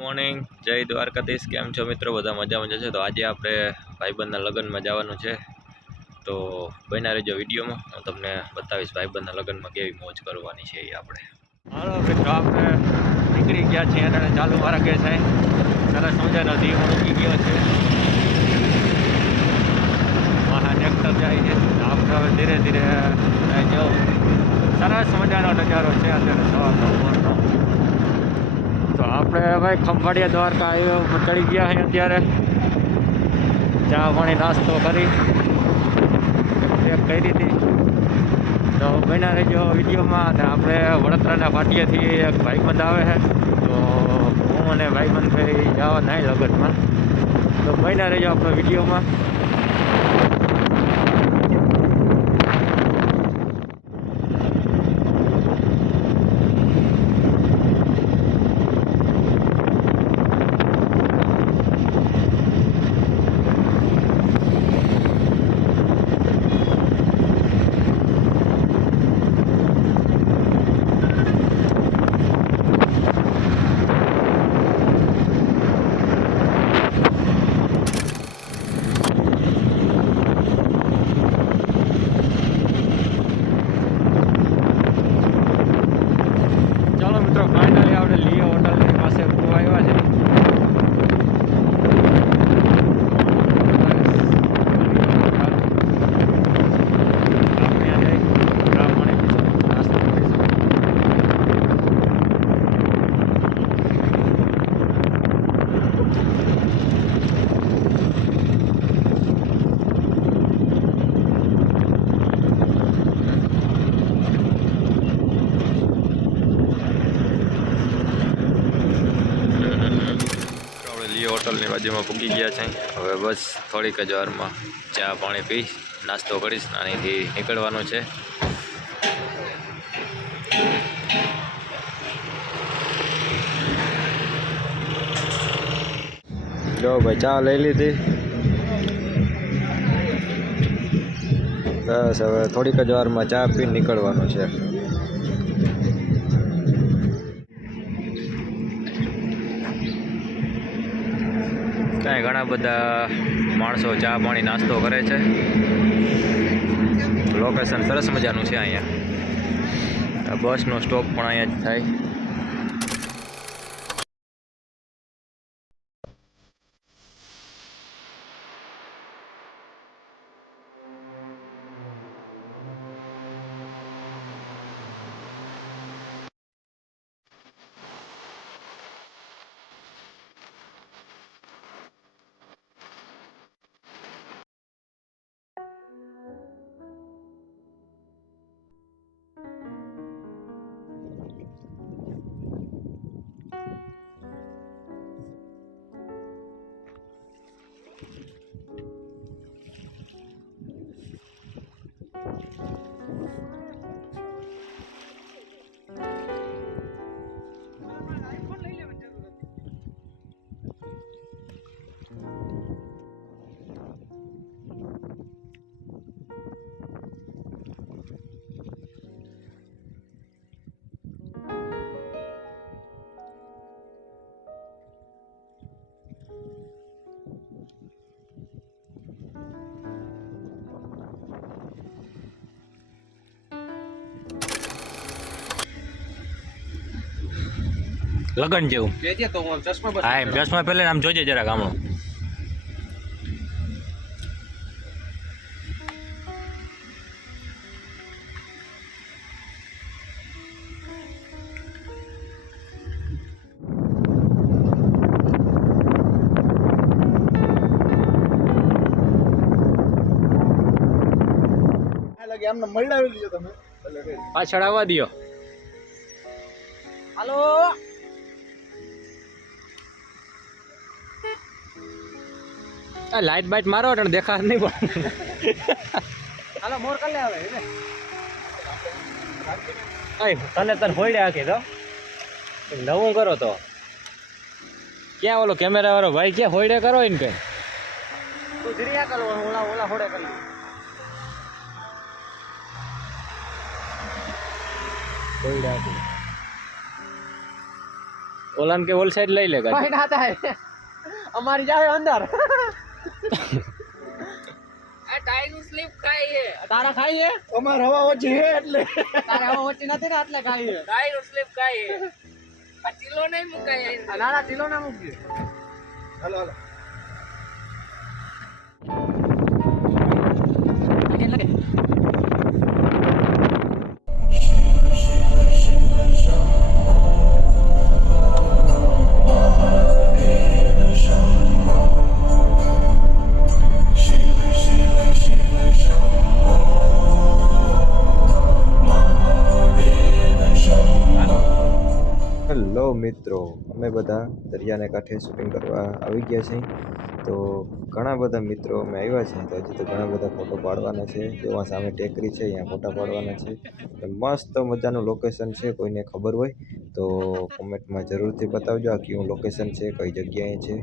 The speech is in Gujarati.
મોર્નિંગ, જય દ્વારકાધીશ. કેમ છો મિત્રો? બધા મજામાં જશે. તો આજે આપણે ભાઈબંધના લગ્નમાં જવાનું છે, તો બન્યા રહેજો વિડીયોમાં. હું તમને બતાવીશ ભાઈબંધના લગ્નમાં કેવી મોજ કરવાની છે એ આપણે. હાલો મિત્રો, આપણે નીકળી ગયા છીએ અને ચાલુ માર્ગે છે. સરસ મજાનો દીવ મૂકી ગયો છે. મહા ટ્રેક્ટર જાય છે. આપણે હવે ધીરે ધીરે જો સરસ મજાનો નજારો છે અત્યારે સવારનો. તો આપણે ભાઈ ખંભાળિયા દ્વારકા હાઈવે ઉપર ચડી ગયા છીએ અત્યારે. ચા પાણી નાસ્તો કરી કરી હતી. તો બન્યા રહેજો વિડીયોમાં. અને આપણે વડોદરાના પાટિયાથી એક ભાઈબંધ આવે છે, તો હું અને ભાઈબંધ ભાઈ જવા નહીં લગ્નમાં. તો બન્યા રહેજો આપણે વિડીયોમાં. ફાઇનલી આપણે લિયો હોટલની પાસે આવ્યા છે. હોટલની બાજુમાં પૂકી ગયા છે. હવે બસ થોડીક જ વારમાં ચા પાણી પી નાસ્તો કરીશ, અહીંથી નીકળવાનું છે. જો ભાઈ ચા લઈ લીધી. બસ હવે થોડીક જ વારમાં ચા પીને નીકળવાનું છે. કાંઈ ઘણા બધા માણસો ચા પાણી નાસ્તો કરે છે. લોકેશન સરસ મજાનું છે. અહીંયા બસનો સ્ટોપ પણ અહીંયા જ થાય. લગન જેવું હા, એમ ચશ્મા પહેલે આમ જોજે જરાક આમણું. પાછળ આવવા દો. હાલો લાઈટ બાઈટ મારો એટલે દેખા નહીં પણ. હાલો મોર કલે આવે તને તને હોઈડે આખી તો નવું કરો. તો ક્યાં ઓલો કેમેરા વાળો ભાઈ ક્યાં હોઈડે કરો ને કઈ તું ધીરિયા કરો. ઓલા ઓલા હોડે કરી હોઈડે આખી. ઓલાન કે ઓલ સાઈડ લઈ લે ગાડી કઈ ના થાય અમારી જાવે અંદર આ ટાયર નું સ્લીપ ખાય છે તારા ખાય છે અમાર હવા ઓછી છે એટલે તારે હવા ઓછી નથી ને એટલે ખાય છે ટાયર નું સ્લીપ ખાય છે આ ટીલો નહીં મુકાય ના ના ટીલો ના મૂકજે હાલો હાલો હેલો મિત્રો, અમે બધા દરિયાને કાંઠે શૂટિંગ કરવા આવી ગયા છીએ. તો ઘણા બધા મિત્રો અમે આવ્યા છીએ, તો હજી તો ઘણા બધા ફોટો પાડવાના છે. જેવા સામે ટેકરી છે, અહીંયા ફોટા પાડવાના છે. મસ્ત મજાનું લોકેશન છે. કોઈને ખબર હોય તો કોમેન્ટમાં જરૂરથી બતાવજો આ કયું લોકેશન છે, કઈ જગ્યાએ છે.